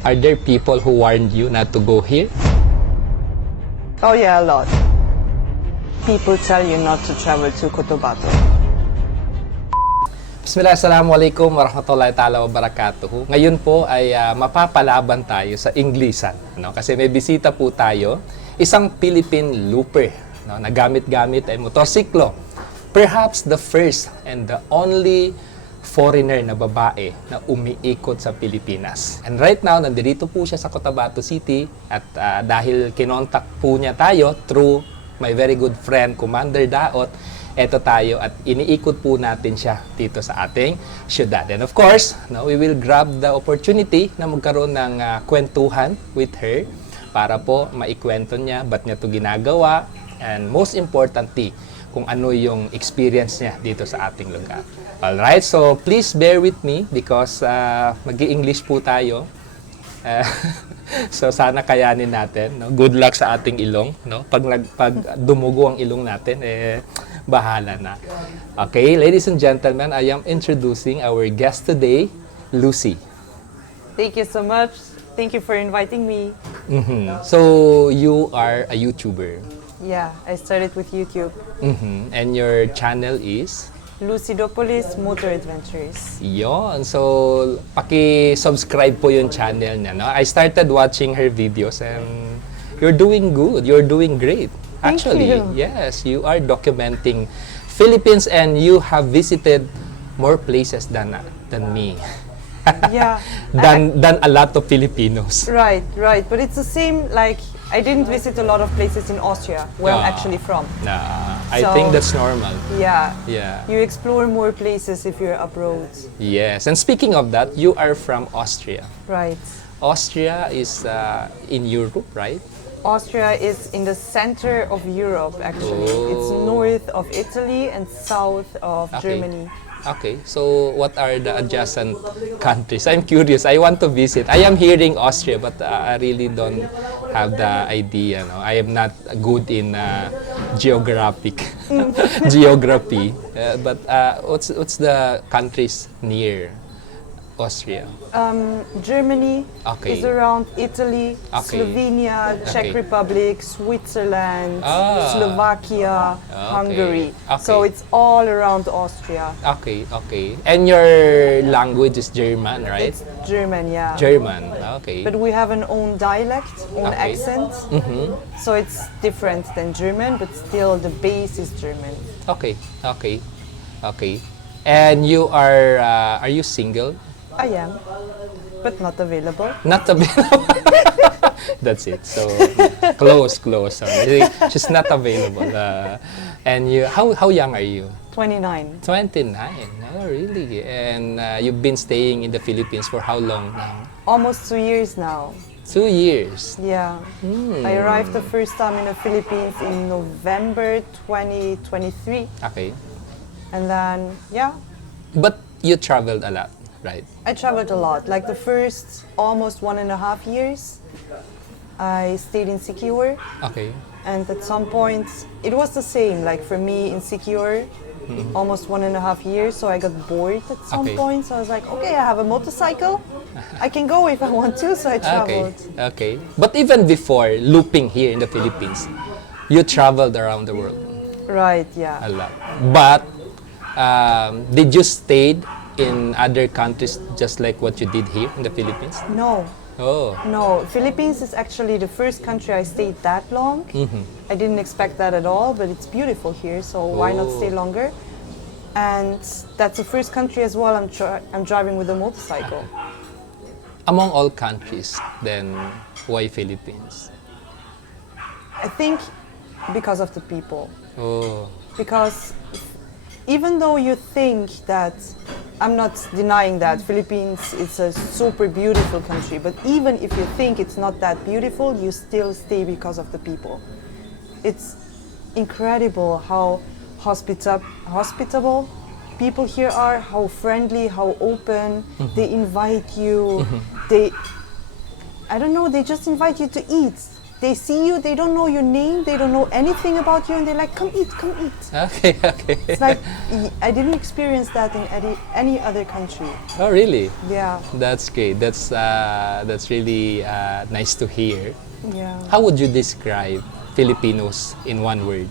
Are there people who warned you not to go here? Oh yeah, a lot. People tell you not to travel to Cotabato. Bismillah, assalamualaikum warahmatullahi ta'ala wabarakatuh. Ngayon po ay mapapalaban tayo sa Inglisan. No? Kasi may bisita po tayo, isang Philippine Looper no? na gamit-gamit ay motorsiklo. Perhaps the first and the only foreigner na babae na umiikot sa Pilipinas. And right now, nandito po siya sa Cotabato City at dahil kinontak po niya tayo through my very good friend, Commander Daot, eto tayo at iniikot po natin siya dito sa ating syudad. And of course, no, we will grab the opportunity na magkaroon ng kwentuhan with her para po maikwento niya, ba't niya ito ginagawa, and most importantly, kung ano yung experience niya dito sa ating lugar. Alright, so please bear with me because mag-i-English po tayo. So sana kayanin natin. No? Good luck sa ating ilong. No? Pag dumugo ang ilong natin, bahala na. Okay, ladies and gentlemen, I am introducing our guest today, Lucy. Thank you so much. Thank you for inviting me. So you are a YouTuber. Yeah, I started with YouTube. And your channel is? Lucydopolis Motor Adventures. Yon. So, paki-subscribe po yung channel niya. No? I started watching her videos and you're doing good. You're doing great. Thank Actually, you. yes, you are documenting Philippines and you have visited more places than me. Yeah. than a lot of Filipinos. Right. But it's the same, like, I didn't visit a lot of places in Austria, where I'm actually from. I So, think that's normal. Yeah. Yeah. You explore more places if you're abroad. Yes. And speaking of that, you are from Austria. Right. Austria is in Europe, right? Austria is in the center of Europe, actually. It's north of Italy and south of Germany. Okay, so what are the adjacent countries? I'm curious. I want to visit. I am hearing Austria, but I really don't have the idea. No? I am not good in geography. But what's the countries near Austria? Germany is around Italy, Okay. Slovenia, Czech Okay. Republic, Switzerland, Ah. Slovakia, Hungary. Okay. So it's all around Austria. Okay. And your language is German, right? It's German, yeah. German, okay. But we have an own dialect, own Okay. accent. So it's different than German, but still the base is German. Okay. And you are you single? I am, but not available. Not available. That's it. So close. She's not available. And you, how young are you? 29. 29. Oh, really? And you've been staying in the Philippines for how long now? Almost 2 years now. 2 years. Yeah. I arrived the first time in the Philippines in November 2023. Okay. And then, yeah, But you traveled a lot, right? I traveled a lot. Like the first almost 1.5 years, I stayed in Sikihor. Okay. And at some point, it was the same. Like for me in Sikihor, almost 1.5 years. So I got bored at some Okay. point. So I was like, okay, I have a motorcycle. I can go if I want to. So I traveled. Okay. But even before looping here in the Philippines, you traveled around the world Right, yeah. a lot. But did you stay in other countries just like what you did here in the Philippines? No. Oh. No, Philippines is actually the first country I stayed that long. I didn't expect that at all, but it's beautiful here, so why not stay longer? And that's the first country as well I'm driving with a motorcycle. Among all countries, then why Philippines? I think because of the people. Oh. Because even though you think that, I'm not denying that Philippines is a super beautiful country, but even if you think it's not that beautiful, you still stay because of the people. It's incredible how hospitable people here are, how friendly, how open. They invite you. They just invite you to eat. they see you, they don't know your name, they don't know anything about you, and they're like, come eat, come eat. Okay, okay. It's like, I didn't experience that in any other country. Oh, really? Yeah, That's great. That's really nice to hear. yeah. How would you describe Filipinos in one word?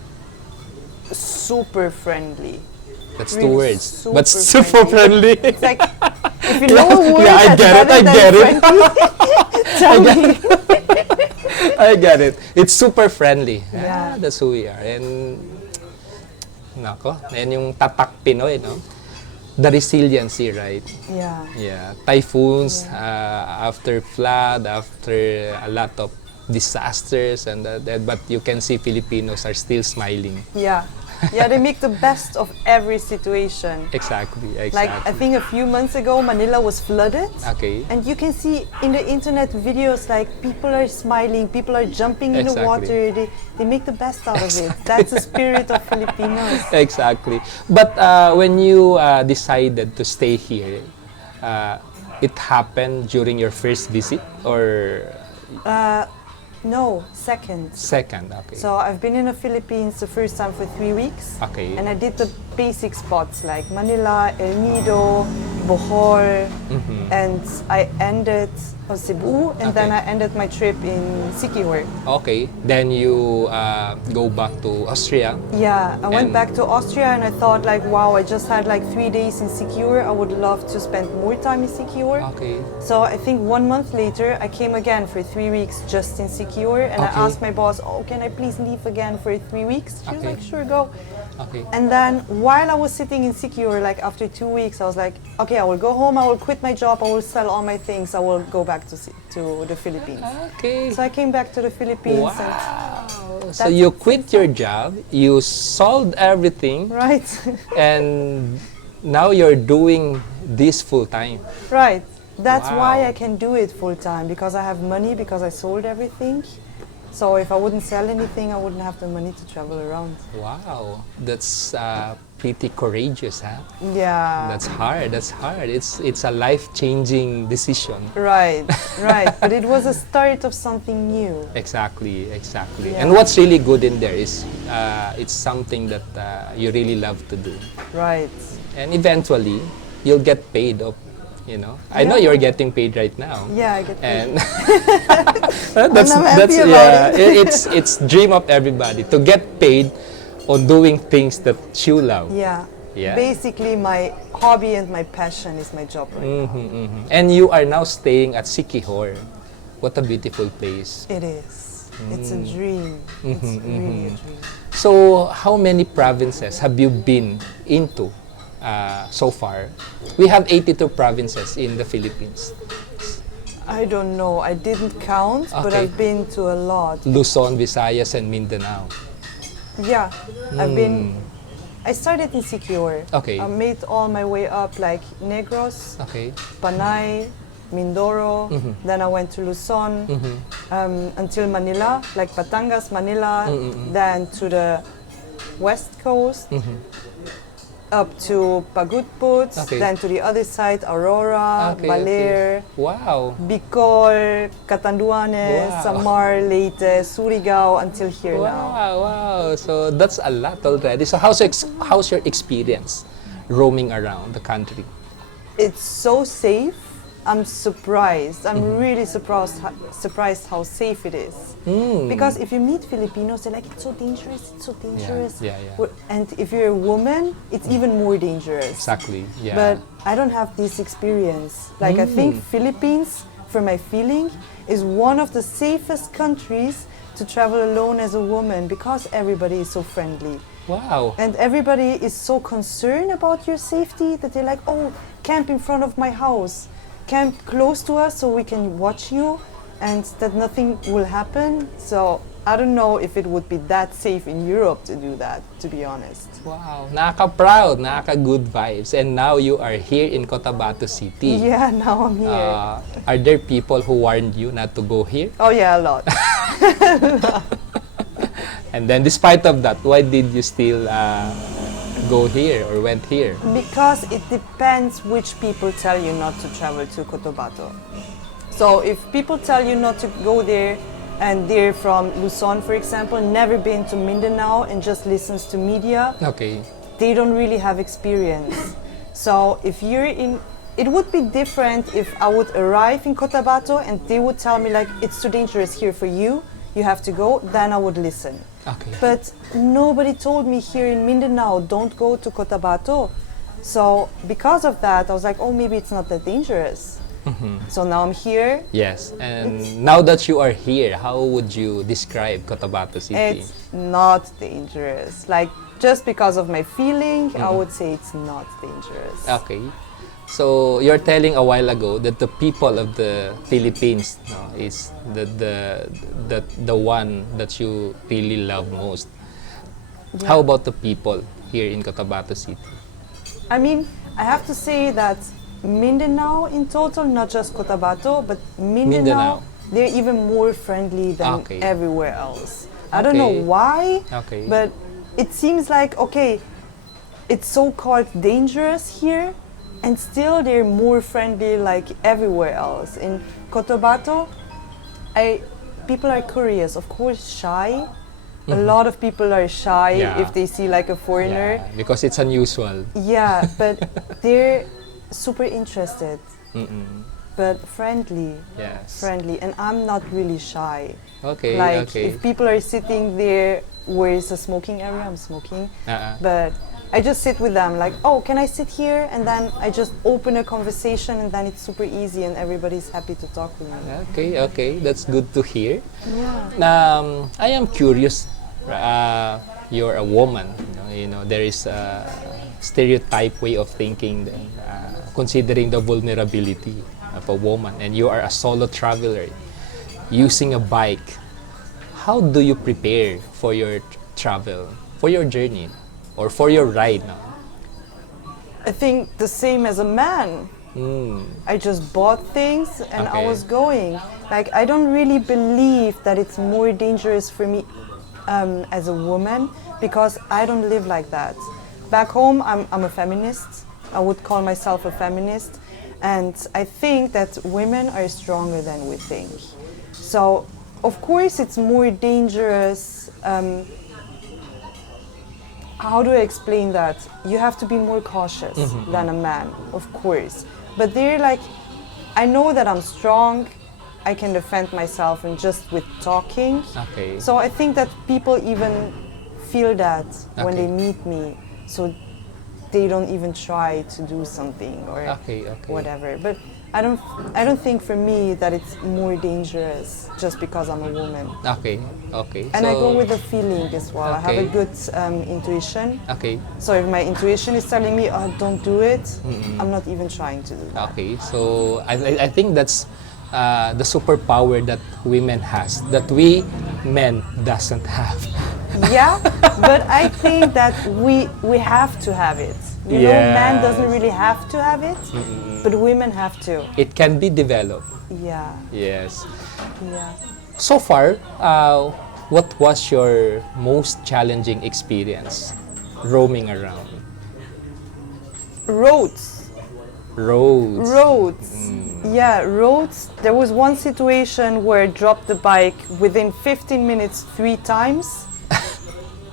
Super friendly. That's Really two words, super but super friendly. It's like, if you know a word yeah, I that's get it, better I than get it. friendly, tell me. I get it. It's super friendly. Yeah. That's who we are. And nako, yan yung tatak Pinoy, no? The resiliency, right? Yeah. Yeah, typhoons, after flood, after a lot of disasters, and that, but you can see Filipinos are still smiling. Yeah. Yeah, they make the best of every situation. Exactly, exactly. Like, I think a few months ago, Manila was flooded. Okay. And you can see in the internet videos, like, people are smiling, people are jumping in the Exactly. water. They make the best out of it. That's the spirit of Filipinos. Exactly. But when you decided to stay here, it happened during your first visit or No, second. second? Okay. So I've been in the Philippines the first time for 3 weeks. Okay. And I did the basic spots like Manila, El Nido, Bohol, and I ended Cebu, and then Okay. I ended my trip in Siquijor. Okay. Then you go back to Austria. Yeah, I went And- back to Austria and I thought like, wow, I just had like 3 days in Siquijor. I would love to spend more time in Siquijor. Okay. So I think 1 month later, I came again for 3 weeks just in Siquijor, and I Okay. asked my boss, oh, can I please leave again for 3 weeks? She was Okay. like, sure, go. Okay. And then while I was sitting in Siquijor, like after 2 weeks, I was like, okay, I will go home, I will quit my job, I will sell all my things, I will go back to the Philippines. Okay. So I came back to the Philippines and, Wow. So That's you it. quit your job, you sold everything, right, and now you're doing this full time. right. That's why Wow. I can do it full time, because I have money, because I sold everything. So if I wouldn't sell anything, I wouldn't have the money to travel around. Wow. That's pretty courageous, huh? Yeah. That's hard. That's hard. It's a life-changing decision. Right, right. But it was a start of something new. Exactly, exactly. Yeah. And what's really good in there is it's something that you really love to do, Right. and eventually you'll get paid. I know Yeah. you're getting paid right now. Yeah, I get paid. And that's I'm happy about yeah. it. It's dream of everybody to get paid on doing things that you love. Yeah. Yeah. Basically, my hobby and my passion is my job right now. And you are now staying at Siquijor. What a beautiful place. It is. It's a dream. It's really a dream. So, how many provinces have you been into so far? We have 82 provinces in the Philippines. I don't know. I didn't count, but Okay. I've been to a lot. Luzon, Visayas, and Mindanao. Yeah, I started in Siquijor. Okay. I made all my way up like Negros, Okay. Panay, Mindoro. Then I went to Luzon until Manila, like Batangas, Manila. Then to the west coast, up to Pagudput. Okay. Then to the other side, Aurora, Okay, Baler, Wow. Bicol, Catanduanes, Wow. Samar, Leyte, Surigao, until here now. Wow, wow. So that's a lot already. So how's your experience roaming around the country? It's so safe. I'm surprised. I'm really surprised how safe it is. Because if you meet Filipinos, they're like, it's so dangerous, it's so dangerous. yeah, yeah. And if you're a woman, it's even more dangerous. Exactly. Yeah. But I don't have this experience. Like, I think Philippines, for my feeling, is one of the safest countries to travel alone as a woman, because everybody is so friendly. Wow. And everybody is so concerned about your safety that they're like, oh, camp in front of my house, camp close to us so we can watch you, and that nothing will happen. So I don't know if it would be that safe in Europe to do that, to be honest. Wow. Nakaka-proud, nakaka-good vibes. And now you are here in Cotabato City. Yeah, now I'm here. Are there people who warned you not to go here? Oh yeah, a lot. And then despite of that, why did you still go here or went here? Because it depends which people tell you not to travel to Cotabato. So if people tell you not to go there, and they're from Luzon, for example, never been to Mindanao and just listens to media, Okay. they don't really have experience. So if you're in, it would be different if I would arrive in Cotabato and they would tell me like, it's too dangerous here for you, you have to go, then I would listen. Okay. But nobody told me here in Mindanao, don't go to Cotabato. So because of that, I was like, oh, maybe it's not that dangerous. So now I'm here. Yes. And now that you are here, how would you describe Cotabato City? It's not dangerous. Like, just because of my feeling, I would say it's not dangerous. Okay. So you're telling a while ago that the people of the Philippines, no, is the one that you really love most. How about the people here in Cotabato City? I mean, I have to say that Mindanao in total, not just Cotabato, but Mindanao, they're even more friendly than Okay. everywhere else. I don't know Okay. why, Okay. but it seems like, okay, it's so-called dangerous here, and still they're more friendly like everywhere else. In Cotabato, people are curious, of course, shy. A lot of people are shy Yeah. if they see like a foreigner. Yeah, because it's unusual. Yeah, but they're super interested, Mm-mm. but friendly. Yes. Friendly, and I'm not really shy. Okay. Like Okay. if people are sitting there where it's a smoking area, I'm smoking, but I just sit with them like, oh, can I sit here? And then I just open a conversation, and then it's super easy and everybody's happy to talk with me. Okay. Okay. That's good to hear. Yeah. I am curious. You're a woman. You know there is a stereotype way of thinking, considering the vulnerability of a woman, and you are a solo traveler using a bike. How do you prepare for your travel, for your journey, or for your ride now? I think the same as a man. I just bought things and I Okay. was going. Like, I don't really believe that it's more dangerous for me as a woman, because I don't live like that. Back home, I'm a feminist. I would call myself a feminist. And I think that women are stronger than we think. So, of course, it's more dangerous. How do I explain that? You have to be more cautious than a man, of course. But they're like, I know that I'm strong, I can defend myself, and just with talking. Okay. So I think that people even feel that when Okay. they meet me, so they don't even try to do something or Okay. whatever. But I don't think for me that it's more dangerous just because I'm a woman. Okay. Okay. And I go with the feeling as well. I have a Okay. good intuition. Okay. So if my intuition is telling me, oh, don't do it, I'm not even trying to do that. Okay. So I think that's the superpower that women has that we men doesn't have. Yeah, but I think that we have to have it. You know, man Yes. doesn't really have to have it, but women have to. It can be developed. Yeah, Yes. yeah. So far, what was your most challenging experience roaming around? Roads. Roads. Yeah, roads. There was one situation where I dropped the bike within 15 minutes 3 times.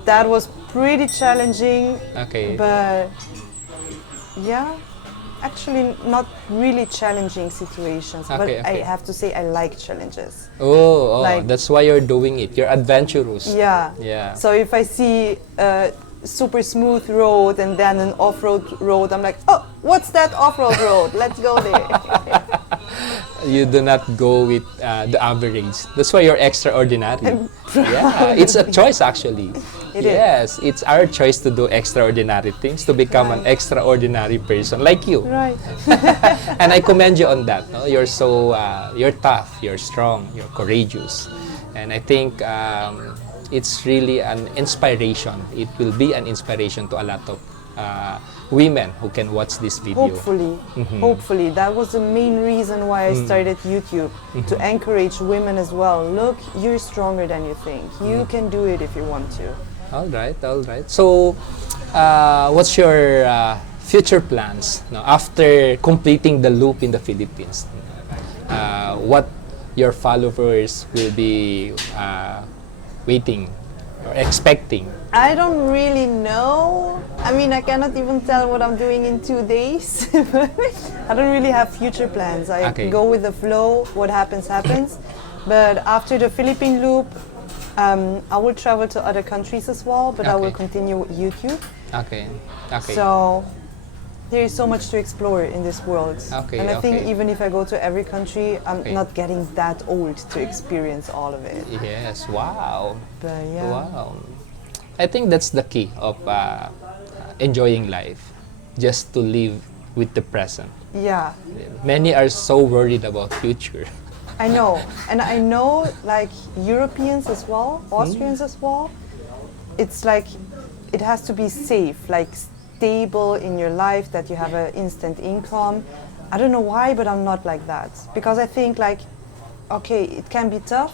That was pretty challenging, Okay. but yeah, actually not really challenging situations, but Okay, okay. I have to say I like challenges. Oh, Like- that's why you're doing it. You're adventurous. Yeah. Yeah. So if I see a super smooth road and then an off-road road, I'm like, oh, what's that off-road road? Let's go there. You do not go with the average. That's why you're extraordinary. Yeah, it's a choice actually. It is. Yes, it's our choice to do extraordinary things, to become an Right. extraordinary person like you. Right. And I commend you on that. No? You're so, you're tough, you're strong, you're courageous. And I think it's really an inspiration. It will be an inspiration to a lot of women who can watch this video. Hopefully. That was the main reason why I started YouTube, to encourage women as well. Look, you're stronger than you think. You can do it if you want to. All right, all right. So, what's your future plans now, after completing the loop in the Philippines? What your followers will be waiting or expecting? I don't really know. I mean, I cannot even tell what I'm doing in 2 days. I don't really have future plans. I Okay. go with the flow. What happens, happens. But after the Philippine Loop, I will travel to other countries as well, but I will Okay. continue with YouTube. Okay. Okay. So there is so much to explore in this world. Okay, And I think okay. even if I go to every country, I'm Okay. not getting that old to experience all of it. Yes. Wow. But yeah. Wow. I think that's the key of enjoying life, just to live with the present. Yeah. Many are so worried about future. I know, and I know like Europeans as well, Austrians as well. It's like it has to be safe, like stable in your life, that you have an instant income. I don't know why, but I'm not like that, because I think like, okay, it can be tough,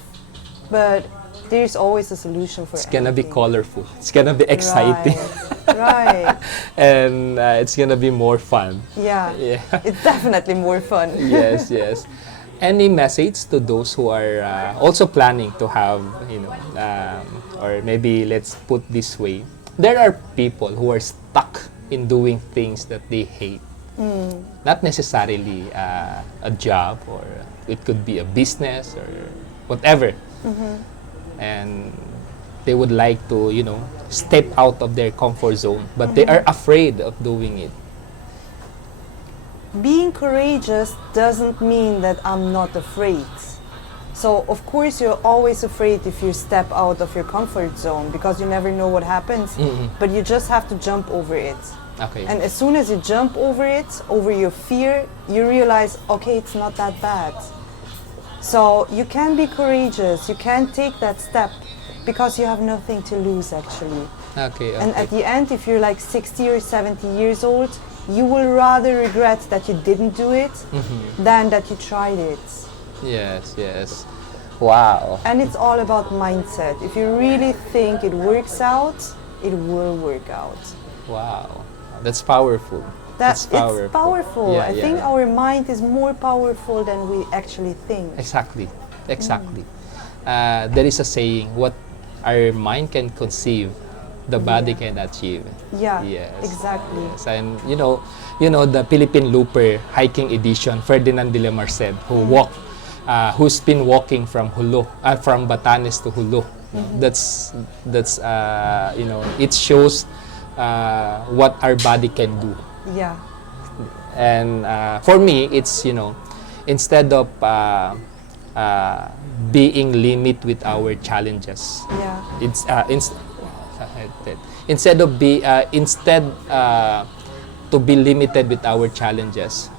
but there's always a solution for It's gonna be everything. colorful. It's gonna be exciting, Right. and it's gonna be more fun. Yeah. Yeah. It's definitely more fun. Yes, yes. Any message to those who are also planning to have, or maybe let's put this way, there are people who are stuck in doing things that they hate. Not necessarily a job, or it could be a business or whatever. And they would like to, step out of their comfort zone, but they are afraid of doing it. Being courageous doesn't mean that I'm not afraid. So of course you're always afraid if you step out of your comfort zone, because you never know what happens. But you just have to jump over it. Okay. And as soon as you jump over it, over your fear, you realize, okay, it's not that bad. So you can be courageous, you can take that step, because you have nothing to lose actually. Okay. And at the end, if you're like 60 or 70 years old, you will rather regret that you didn't do it than that you tried it. Yes, yes. Wow. And it's all about mindset. If you really think it works out, it will work out. Wow. That's powerful. It's powerful. powerful. Yeah, I yeah. think our mind is more powerful than we actually think. Exactly. Exactly. There is a saying, what our mind can conceive, the body can achieve. Yeah, Yes. exactly. Yes. And the Philippine Looper hiking edition, Ferdinand de la Merced, who's been walking from from Batanes to Hulu. That's it shows what our body can do. Yeah, And for me, it's instead of being limit with our challenges, yeah, it's instead to be limited with our challenges.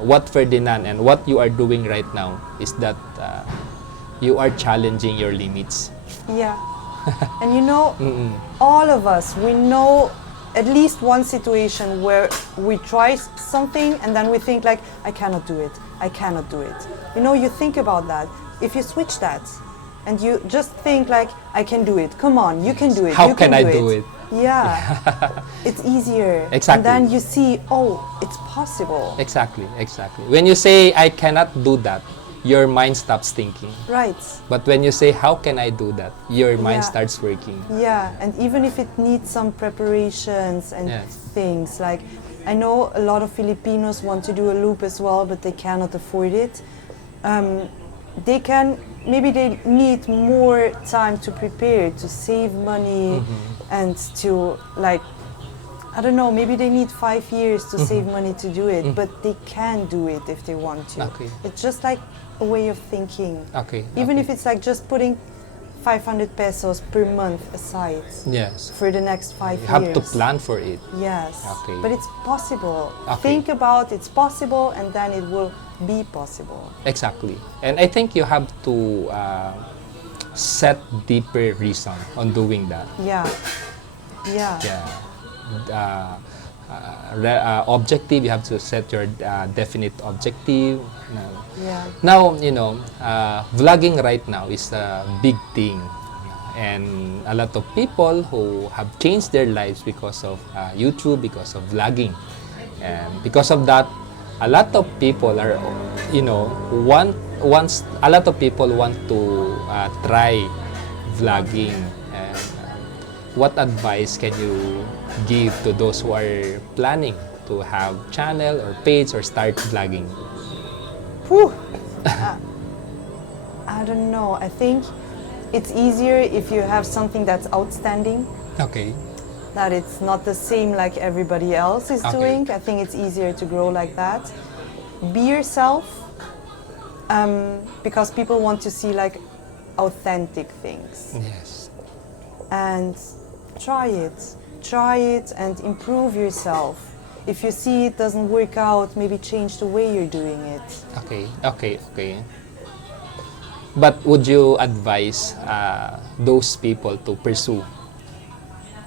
What Ferdinand and what you are doing right now is that you are challenging your limits. yeah. And all of us, we know at least one situation where we try something and then we think like, I cannot do it, I cannot do it. You think about that. If you switch that and you just think like, I can do it, come on, you can do it. How you can I do it? Yeah, it's easier. Exactly. And then you see, oh, it's possible. Exactly. When you say, I cannot do that, your mind stops thinking. Right. But when you say, how can I do that, your mind Yeah. starts working. Yeah, and even if it needs some preparations and Yes. things, like I know a lot of Filipinos want to do a loop as well, but they cannot afford it. Maybe they need more time to prepare, to save money, and to I don't know, maybe they need 5 years to save money to do it, but they can do it if they want to. Okay. It's just like a way of thinking. Okay. Even okay. if it's like just putting 500 pesos per month aside Yes. for the next 5 years. You have to plan for it. Yes. Okay. But it's possible. Okay. Think about it's possible, and then it will be possible. Exactly. And I think you have to set deeper reason on doing that. Yeah. Yeah. Yeah. Objective, you have to set your definite objective. Yeah. Now, vlogging right now is a big thing. And a lot of people who have changed their lives because of YouTube, because of vlogging. And because of that, a lot of people are, want once a lot of people want to try vlogging, and what advice can you give to those who are planning to have channel or page or start vlogging? Whew. I don't know. I think it's easier if you have something that's outstanding, Okay. that it's not the same like everybody else is Okay. doing. I think it's easier to grow like that. Be yourself, because people want to see like authentic things. Yes. And try it and improve yourself. If you see it doesn't work out, maybe change the way you're doing it. Okay. But would you advise those people to pursue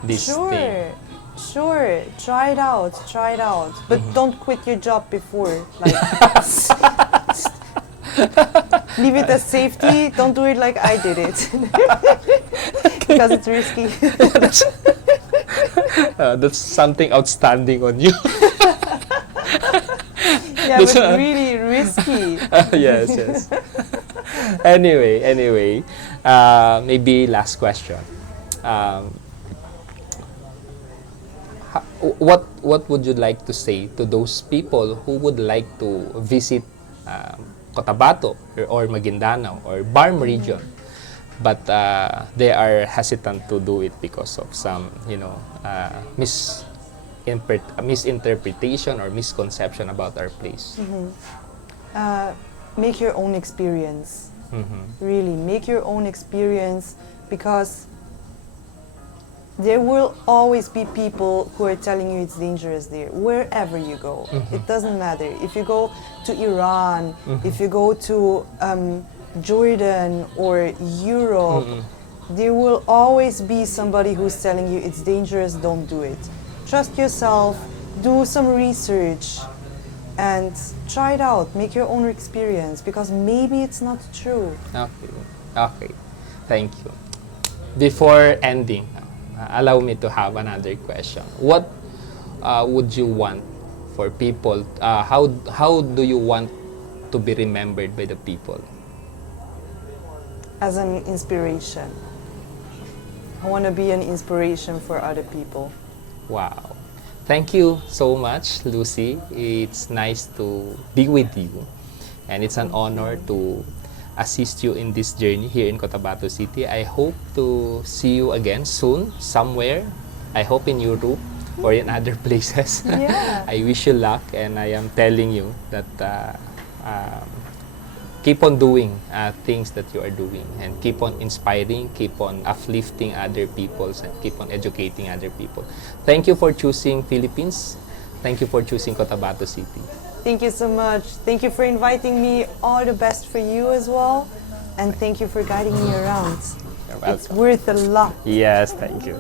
this thing? Sure, try it out, but don't quit your job before, like leave it as safety, don't do it like I did it. Because it's risky. That's something outstanding on you. Yeah, but really risky. Yes. Anyway, maybe last question. What would you like to say to those people who would like to visit Cotabato or Maguindanao or Barm region, but they are hesitant to do it because of some, misinterpretation or misconception about our place? Make your own experience. Really, make your own experience, because there will always be people who are telling you it's dangerous there, wherever you go. It doesn't matter. If you go to Iran, if you go to Jordan or Europe, there will always be somebody who's telling you it's dangerous, don't do it. Trust yourself, do some research, and try it out. Make your own experience, because maybe it's not true. Okay. Thank you. Before ending, allow me to have another question. What would you want for people? How do you want to be remembered by the people? As an inspiration. I want to be an inspiration for other people. Wow. Thank you so much, Lucy. It's nice to be with you. And it's an honor to assist you in this journey here in Cotabato City. I hope to see you again soon, somewhere. I hope in Europe or in other places. Yeah. I wish you luck, and I am telling you that keep on doing things that you are doing, and keep on inspiring, keep on uplifting other people, and keep on educating other people. Thank you for choosing Philippines. Thank you for choosing Cotabato City. Thank you so much. Thank you for inviting me. All the best for you as well. And thank you for guiding me around. You're welcome. It's worth a lot. Yes, thank you.